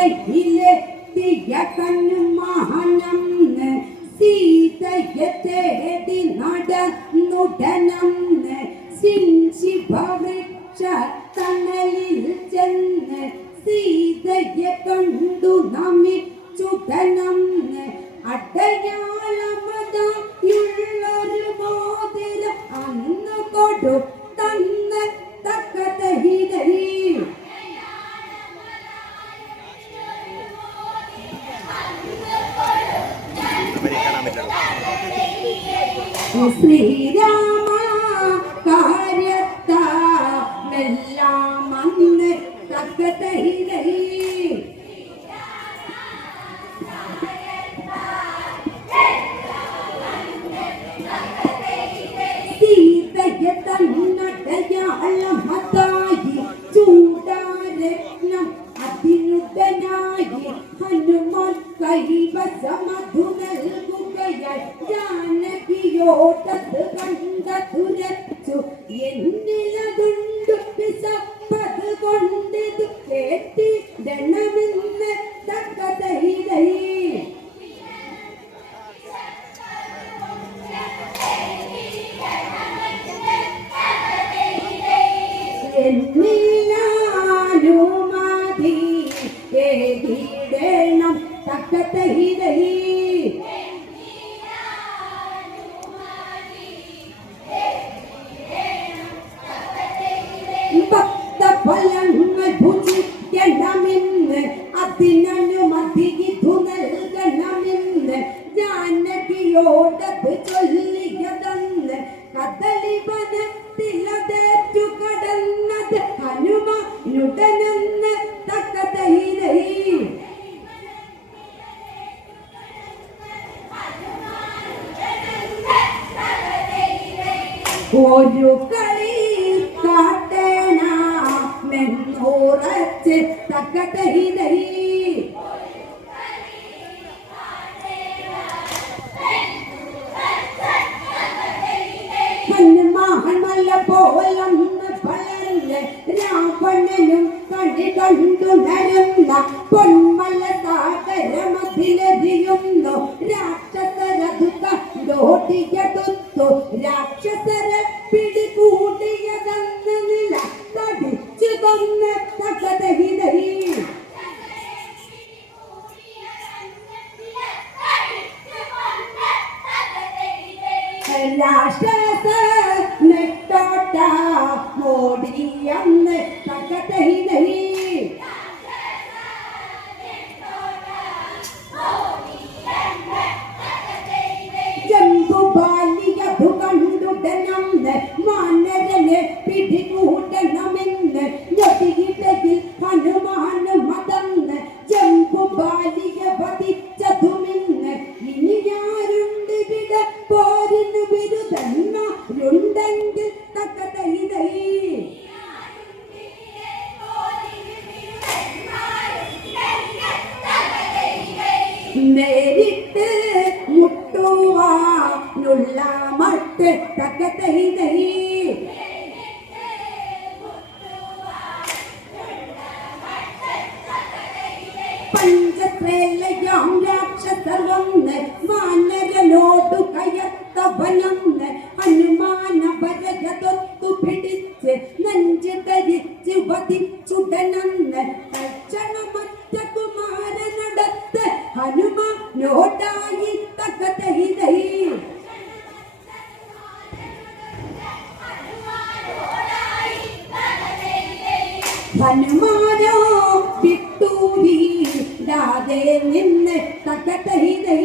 ലങ്കയിലെത്തിയ കണ്ണുമാനം സീതയെ തേടി നടന്നുടനം ശിവവൃക്ഷ തണലിൽ ചെന്ന് സീതയെ കണ്ടു നമിച്ചുടനം അടയാളമതായുള്ളൊരു മോതിരം അന്ന് കൊടു തന്ന തക്കതഹിതഹി ശ്രീരാമ കാര്യത്താമെല്ലാം അന്ന് തക്കതഹിതഹി സീതയെ തന്നടയാളമതായി ചൂടാരത്നം അതിനുടനായി ഹനുമാൻ കൈവശമധു നൽകുകയായി ജാനകിയോടത് കണ്ടതുരച്ചു എന്നിലതുണ്ടു പിശപ്പത് കൊണ്ടിതു കേട്ടിടണമെന്ന് തക്കതഹിതൈ എന്നിലാനുമതി ഏകിടണം തക്കതഹിതൈ ഭക്തഫലങ്ങൾ ഭുജിക്കണമെന്ന് അതിനനുമതിയിതു നൽകണമെന്ന് ജാനകിയോടത് ചൊല്ലിയതെന്ന് കദളിവനത്തിലതേറ്റു കടന്നത് ഹനുമാനുടനെന്ന് തക്കതഹിതൈ ഒരു കളി കാട്ടണമെന്നുറച്ച് തക്കതഹിതൈ ഹനുമാൻ പോലൊന്ന് വളർന്ന് രാവണനും കണി കണ്ടു നരുന്ന പൊന്മല സാഗരമതിലെറിയുന്നു രാക്ഷസരതു കണ്ടോടിയടുത്തു രാക്ഷസരെ പിടികൂടിയതെന്ന നില തടിച്ചു കൊന്ന് തക്കതഹിതൈ രാക്ഷസ നെട്ടോട്ട മോടിയന്ന് തക്കതഹിതൈ ജംബുബാലിയതു കണ്ടുടനന്ന് വാനരനെ പിടികൂടണമെന്ന് ഞൊടിയിടയിൽ ഹനുമാന് മതന്ന് ജംബുബാലിയ വധിച്ചതുമിന്ന് ഇനി ആരുണ്ട് വിട പോരിനു ബിരുദന്മാരുണ്ടെങ്കിൽ തക്കതഹിതൈ നേരിട്ട് മുട്ടുവാനുള്ള മട്ട് തക്കതഹിതൈ പഞ്ചത്രേലയാം രാക്ഷസർ വന്ന് വാനരനോടു കയത്തവനന്ന് ഹനുമാനപരയതൊത്തു പിടിച്ച് നെഞ്ച് ധരിച്ച് വധിച്ചുടനന്ന് തക്ഷണമറ്റ കുമാരനടത്ത് ഹനുമാനോടായി തക്കതഹിതൈ ഹനുമാനോ വിട്ടൂരിടാതെ നിന്ന് തക്കതഹിതൈ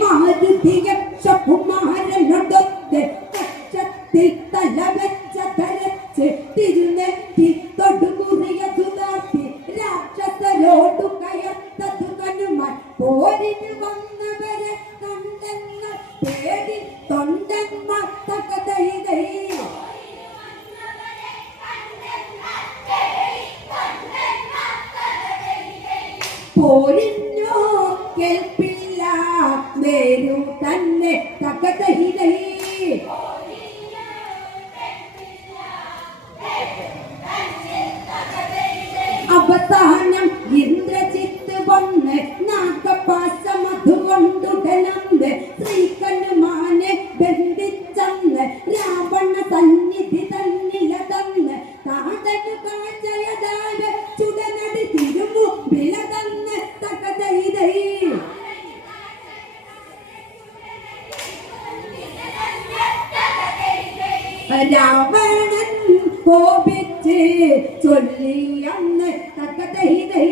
മാരുതിയക്ഷകുമാരനൊടൊത്ത് കക്ഷത്തിൽ തല വെച്ച ധരച്ച് തിരുനെറ്റി തൊടുകുറിയതു നാട്ടി രാക്ഷസരോടു കയർത്തതു ഹനുമാൻ പോരിന് വന്നവരെ കണ്ടെന്ന പേടി തൊണ്ടന്മാർ തക്കതഹിതൈ പോരിന്നോ കേൾപ്പില്ല നേരു തന്നെ തക്കതഹിതൈ അവസാനം ഇന്ദ്രജിത്ത് വന്ന് നാഗപാശം അതുകൊണ്ടുടനന്ന് ശ്രീകനുമാനെ ബന്ധിച്ചന്ന് രാവണ സന്നിധി തന്നിലതന്ന് താതനു കാഴ്ചയതായ ചുടനടി തിരുമു വിലതന്ന് തകതൈതൈ രാവണൻ കോപിച്ച് ചൊല്ലിയന്ന് തകതൈതൈ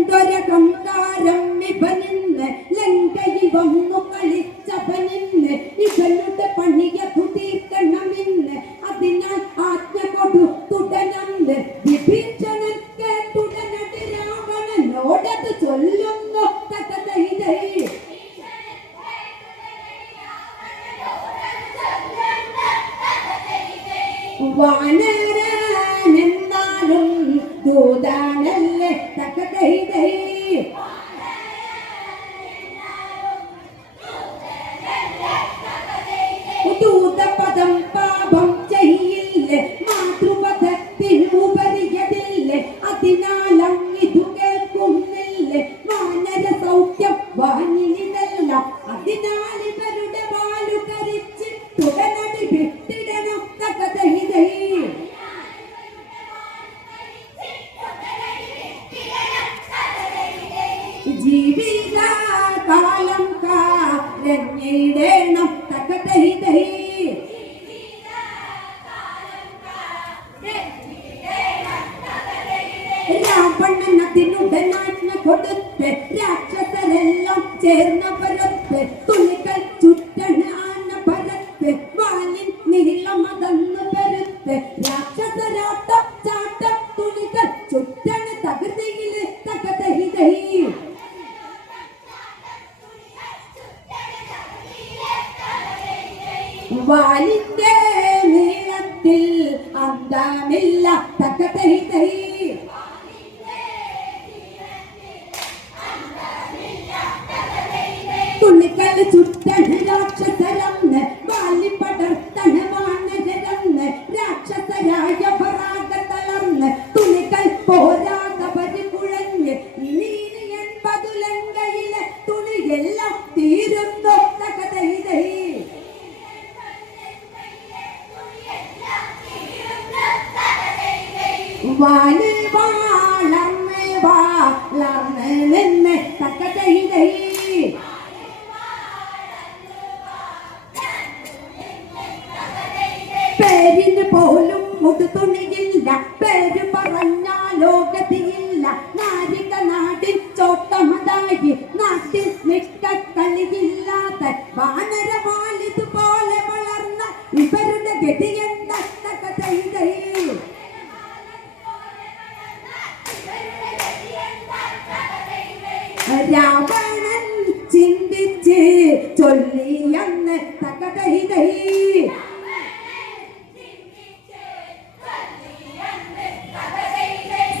എന്തൊരഹങ്കാരം ഇവനിന്ന് ലങ്കയിൽ വന്നു കളിച്ചവനിന്ന് ഇവനുടെ പണിയതു തീർക്കണമെന്ന് അതിനാൽ ആജ്ഞ കൊടുത്തുടനന്ന് വിഭീഷണൻ കേട്ടുടനടി രാവണനോടത് ചൊല്ലുന്നു തകതൈതൈ വാനരനെന്നാലും ദൂതാനല്ലേ തകതൈതൈ ദൂതപദം പാപം ചെയ്യില്ലേ മാതൃപദത്തിനുപരിയതില്ലേ അതിനാൽ അങ്ങിതു കേൾക്കുന്നില്ലേ വാനര സൗഖ്യം വാനിലിതല്ല അതിനാൽ ഇവരുടെ വാലു കരിച്ച് തുടനടി വിട്ടിടണം തകതൈതൈ ജീവിതകാലം കാരഞ്ഞിടണം തകതൈതൈ രാവണൻ അതിനുടനാജ്ഞ കൊടുത്ത് രാക്ഷസരെല്ലാം ചേർന്നവരത്ത് തുണികൾ ചുറ്റണ ആന ഭരത്ത് വാലിൻ നീളമതന്ന് പരുത്ത് രാക്ഷസരാട്ടം ചാട്ടം തുണികൾ ചുറ്റണ തകൃതിയില് തകതൈതൈ വാലിന്റെ നീളത്തിൽ അന്തമില്ല തകതൈതൈ തുണികൾ ചുറ്റണ രാക്ഷസരന്ന് വാലി പടർത്തണ വാനരരന്ന് രാക്ഷസരായ ഭരാഗതളർന്ന് തുണികൾ പോരാതവര് കുഴഞ്ഞ് ഇനി 80 ലങ്കയിലെ തുണിയെല്ലാം തീരുന്നു തകതൈതൈ വാല് വളർന്ന് വളർന്ന് നിന്ന് തകതൈതൈ പേരിന് പോലും മുടുതുണിയില്ല പേര് പറഞ്ഞാലോ ഗതിയില്ല നാരിക നാടിൻ ചോട്ടമതായി നാട്ടിൽ നിക്കക്കളിയില്ലാത്ത വാനരവാലിതുപോലെ വളർന്ന ഇവരുടെ ഗതിയെന്ന തകതൈതൈ രാവണൻ ചിന്തിച്ച് ചൊല്ലിയന്ന് തകതൈതൈ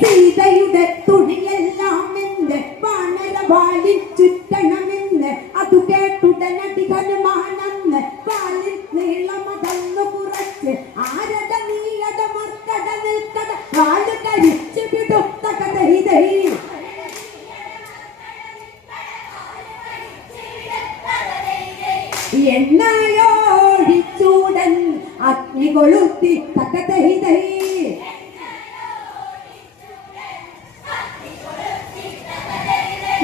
സീതയുടെ തുണിയെല്ലാം എന്ന് വാനരവാലിൽ ചുറ്റണമെന്ന് അതു കേട്ടുടനടി ഹനുമാനെന്ന് വാലിൽ നീളമതന്നു കുറച്ച് ആരട നീയട മർക്കട നിൽക്കട വാല് കരിച്ചു വിടും തകതൈതൈ എണ്ണയോടിച്ചൂടൻ അഗ്നി കൊളുത്തി തകതൈതൈ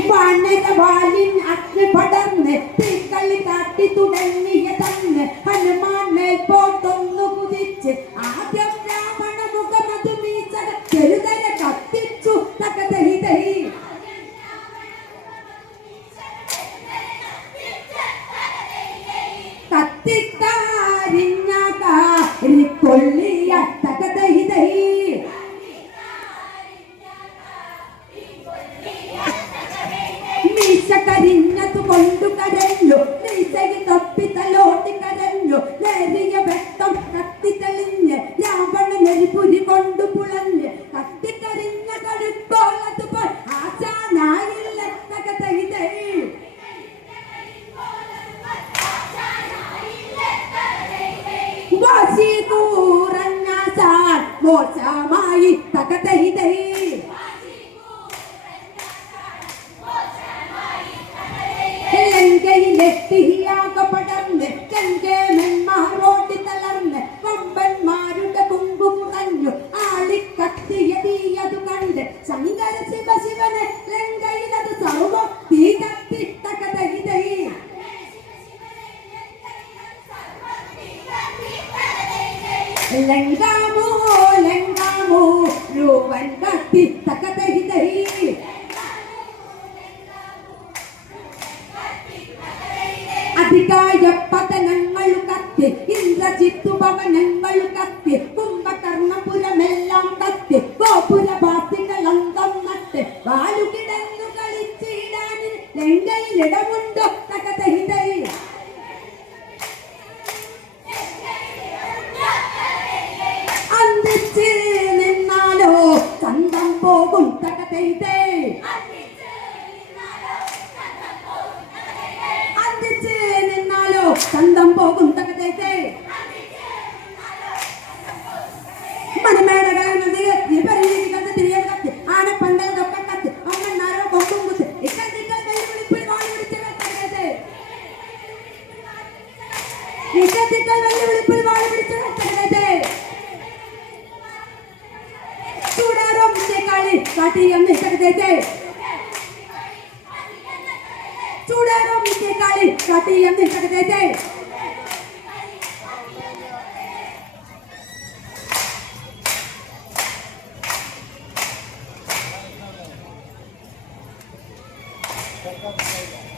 വാനരവാലിൻ അഗ്നി പടർന്ന് തീക്കളി കാട്ടി തുടങ്ങിയ തന്നെ ഹനുമാൻ മേൽപോട്ടൊന്നു കുതിച്ച് ആദ്യം രാവണ മുഖമത് വീച്ചട ചെറുതര കത്തിച്ചു തകതൈതൈ കത്തിക്കാരിഞ്ഞ വാശി കൂറഞ്ഞ സാർ മോശമായി തകതൈതൈ ലങ്കയിലെ തീയാകെ പടർന്ന് കങ്കേമന്മാരോടി തളർന്ന് കൊമ്പന്മാരുടെ കുമ്പു കുറഞ്ഞു ആളിക്കത്തിയ തീയതു കണ്ട് ശങ്കര ശിവനെ ലങ്കയിലത് സർവം തീ കത്തി തകതൈതൈ ലങ്കാമോ ലങ്കാമോ രൂപൻ കത്തി തകതൈതൈ അധികായ പതനങ്ങൾ കത്തി ഇന്ദ്രജിത്തു ഭവനങ്ങൾ കത്തി കുംഭകർണപുരമെല്ലാം കത്തി ഗോപുരവാസികൾ അന്തം നട്ട് വാലുകിടന്നു കളിച്ചിടാനിൽ ലങ്കയിലിടമുണ്ടോ തകതൈതൈ അന്തിച്ച് നിന്നാലോ ചന്തം പോകും തകതൈതൈ അന്തിച്ച് നിന്നാലോ ചന്തം പോകും തകതൈതൈ മണിമേടകൾ കത്തി ആനപ്പന്തലൊക്കെ കത്തി അമ്മന്നാരോ കൊമ്പും കുത്തി ഇക്കത്തിക്കൽ വെല്ലുവിളിപ്പിൽ വാളി പിടിച്ച തകതൈതൈ ഇക്കത്തിക്കൽ വെല്ലുവിളിപ്പിൽ വാളി പിടിച്ച തകതൈതൈ ചൂടാരോ മുന്നേക്കാളി കാട്ടിയെന്ന് തകതൈതൈ ചൂടാരോ മുന്നേക്കാളി കാട്ടിയെന്ന് തകതൈതൈ Thank you.